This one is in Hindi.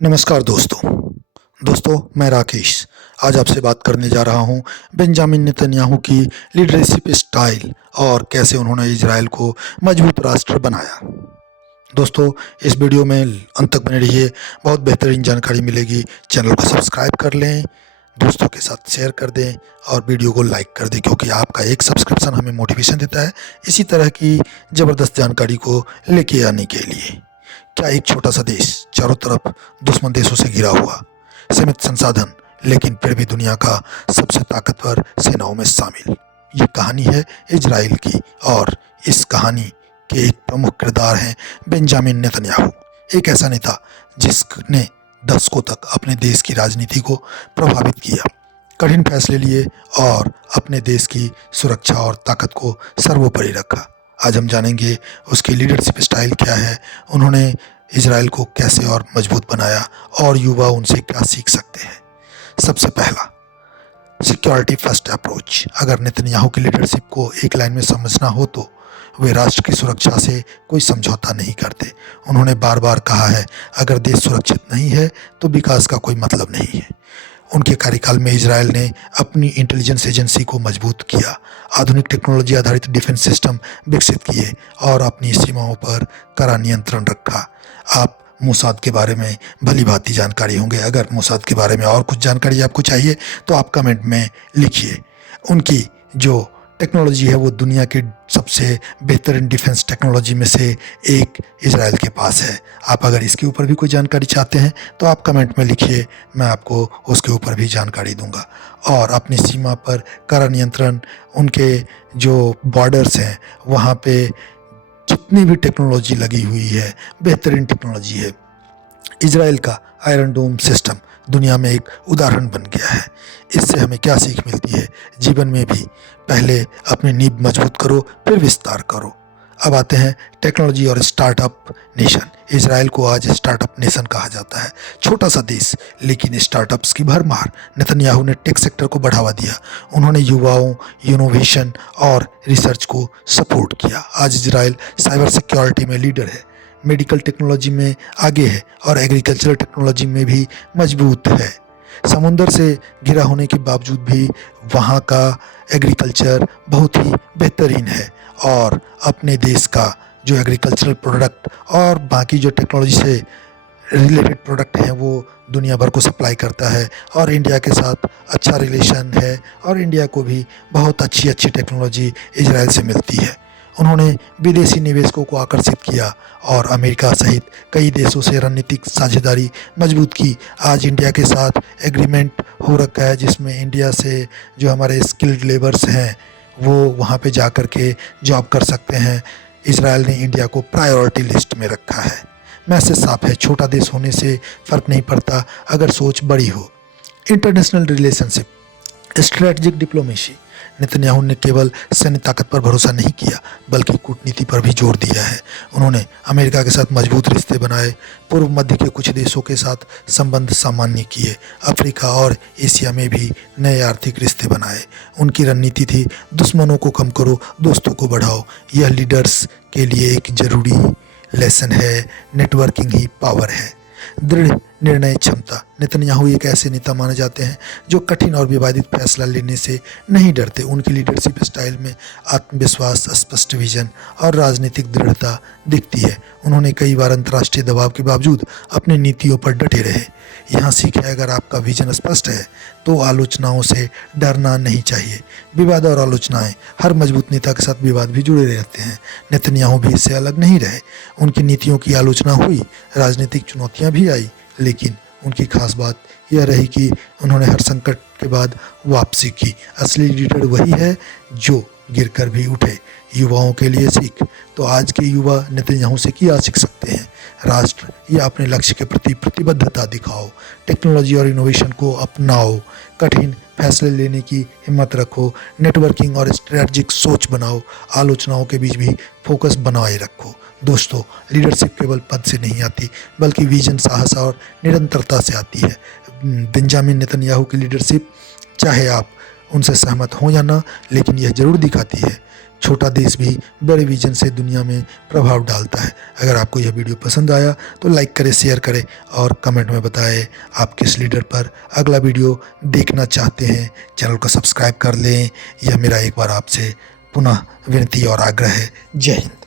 नमस्कार दोस्तों मैं राकेश आज आपसे बात करने जा रहा हूं बेंजामिन नेतन्याहू की लीडरशिप स्टाइल और कैसे उन्होंने इजराइल को मजबूत राष्ट्र बनाया। दोस्तों इस वीडियो में अंत तक बने रहिए, बहुत बेहतरीन जानकारी मिलेगी। चैनल को सब्सक्राइब कर लें, दोस्तों के साथ शेयर कर दें और वीडियो को लाइक कर दें, क्योंकि आपका एक सब्सक्रिप्शन हमें मोटिवेशन देता है इसी तरह की ज़बरदस्त जानकारी को लेके आने के लिए। क्या एक छोटा सा देश चारों तरफ दुश्मन देशों से घिरा हुआ, सीमित संसाधन, लेकिन फिर भी दुनिया का सबसे ताकतवर सेनाओं में शामिल। ये कहानी है इजराइल की और इस कहानी के एक प्रमुख किरदार हैं बेंजामिन नेतन्याहू। एक ऐसा नेता जिसने दशकों तक अपने देश की राजनीति को प्रभावित किया, कठिन फैसले लिए और अपने देश की सुरक्षा और ताकत को सर्वोपरि रखा। आज हम जानेंगे उसकी लीडरशिप स्टाइल क्या है, उन्होंने इजराइल को कैसे और मजबूत बनाया और युवा उनसे क्या सीख सकते हैं। सबसे पहला, सिक्योरिटी फर्स्ट अप्रोच। अगर नेतन्याहू की लीडरशिप को एक लाइन में समझना हो तो वे राष्ट्र की सुरक्षा से कोई समझौता नहीं करते। उन्होंने बार बार कहा है, अगर देश सुरक्षित नहीं है तो विकास का कोई मतलब नहीं है। उनके कार्यकाल में इजराइल ने अपनी इंटेलिजेंस एजेंसी को मजबूत किया, आधुनिक टेक्नोलॉजी आधारित डिफेंस सिस्टम विकसित किए और अपनी सीमाओं पर कड़ा नियंत्रण रखा। आप मोसाद के बारे में भली भांति जानकारी होंगे। अगर मोसाद के बारे में और कुछ जानकारी आपको चाहिए तो आप कमेंट में लिखिए। उनकी जो टेक्नोलॉजी है वो दुनिया की सबसे बेहतरीन डिफेंस टेक्नोलॉजी में से एक इजराइल के पास है। आप अगर इसके ऊपर भी कोई जानकारी चाहते हैं तो आप कमेंट में लिखिए, मैं आपको उसके ऊपर भी जानकारी दूंगा। और अपनी सीमा पर कड़ा नियंत्रण, उनके जो बॉर्डर्स हैं वहाँ पे जितनी भी टेक्नोलॉजी लगी हुई है बेहतरीन टेक्नोलॉजी है। इजराइल का आयरन डोम सिस्टम दुनिया में एक उदाहरण बन गया है। इससे हमें क्या सीख मिलती है? जीवन में भी पहले अपनी नींव मजबूत करो, फिर विस्तार करो। अब आते हैं टेक्नोलॉजी और स्टार्टअप नेशन। इजराइल को आज स्टार्टअप नेशन कहा जाता है। छोटा सा देश लेकिन स्टार्टअप्स की भरमार। नेतन्याहू ने टेक सेक्टर को बढ़ावा दिया, उन्होंने युवाओं, इनोवेशन और रिसर्च को सपोर्ट किया। आज इजराइल साइबर सिक्योरिटी में लीडर है, मेडिकल टेक्नोलॉजी में आगे है और एग्रीकल्चरल टेक्नोलॉजी में भी मजबूत है। समुंदर से घिरा होने के बावजूद भी वहाँ का एग्रीकल्चर बहुत ही बेहतरीन है और अपने देश का जो एग्रीकल्चरल प्रोडक्ट और बाकी जो टेक्नोलॉजी से रिलेटेड प्रोडक्ट हैं वो दुनिया भर को सप्लाई करता है और इंडिया के साथ अच्छा रिलेशन है और इंडिया को भी बहुत अच्छी अच्छी टेक्नोलॉजी इजराइल से मिलती है। उन्होंने विदेशी निवेशकों को आकर्षित किया और अमेरिका सहित कई देशों से रणनीतिक साझेदारी मजबूत की। आज इंडिया के साथ एग्रीमेंट हो रखा है जिसमें इंडिया से जो हमारे स्किल्ड लेबर्स हैं वो वहाँ पे जा कर के जॉब कर सकते हैं। इजराइल ने इंडिया को प्रायोरिटी लिस्ट में रखा है। मैसेज साफ है, छोटा देश होने से फ़र्क नहीं पड़ता अगर सोच बड़ी हो। International relationship, strategic diplomacy. Netanyahu ने केवल सैन्य ताकत पर भरोसा नहीं किया बल्कि कूटनीति पर भी जोर दिया है। उन्होंने अमेरिका के साथ मजबूत रिश्ते बनाए, पूर्व मध्य के कुछ देशों के साथ संबंध सामान्य किए, अफ्रीका और एशिया में भी नए आर्थिक रिश्ते बनाए। उनकी रणनीति थी, दुश्मनों को कम करो, दोस्तों को बढ़ाओ। यह लीडर्स के लिए एक जरूरी लेसन है, नेटवर्किंग ही पावर है। दृढ़ निर्णय क्षमता। नेतन्याहू एक ऐसे नेता माने जाते हैं जो कठिन और विवादित फैसला लेने से नहीं डरते। उनकी लीडरशिप स्टाइल में आत्मविश्वास, स्पष्ट विजन और राजनीतिक दृढ़ता दिखती है। उन्होंने कई बार अंतर्राष्ट्रीय दबाव के बावजूद अपनी नीतियों पर डटे रहे। यहाँ सीख है, अगर आपका विजन स्पष्ट है तो आलोचनाओं से डरना नहीं चाहिए। विवाद और आलोचनाएं, हर मजबूत नेता के साथ विवाद भी जुड़े रहते हैं। नेतन्याहू भी इससे अलग नहीं रहे। उनकी नीतियों की आलोचना हुई, राजनीतिक चुनौतियां भी आई, लेकिन उनकी खास बात यह रही कि उन्होंने हर संकट के बाद वापसी की। असली लीडर वही है जो गिरकर भी उठे। युवाओं के लिए सीख, तो आज के युवा नेतन्याहू से क्या सीख सकते हैं? राष्ट्र या अपने लक्ष्य के प्रति प्रतिबद्धता दिखाओ, टेक्नोलॉजी और इनोवेशन को अपनाओ, कठिन फैसले लेने की हिम्मत रखो, नेटवर्किंग और स्ट्रेटजिक सोच बनाओ, आलोचनाओं के बीच भी फोकस बनाए रखो। दोस्तों, लीडरशिप केवल पद से नहीं आती बल्कि विजन, साहस और निरंतरता से आती है। बेंजामिन नेतन्याहू की लीडरशिप, चाहे आप उनसे सहमत हो या ना, लेकिन यह ज़रूर दिखाती है छोटा देश भी बड़े विजन से दुनिया में प्रभाव डालता है। अगर आपको यह वीडियो पसंद आया तो लाइक करें, शेयर करें और कमेंट में बताएं आप किस लीडर पर अगला वीडियो देखना चाहते हैं। चैनल को सब्सक्राइब कर लें। यह मेरा एक बार आपसे पुनः विनती और आग्रह है। जय हिंद।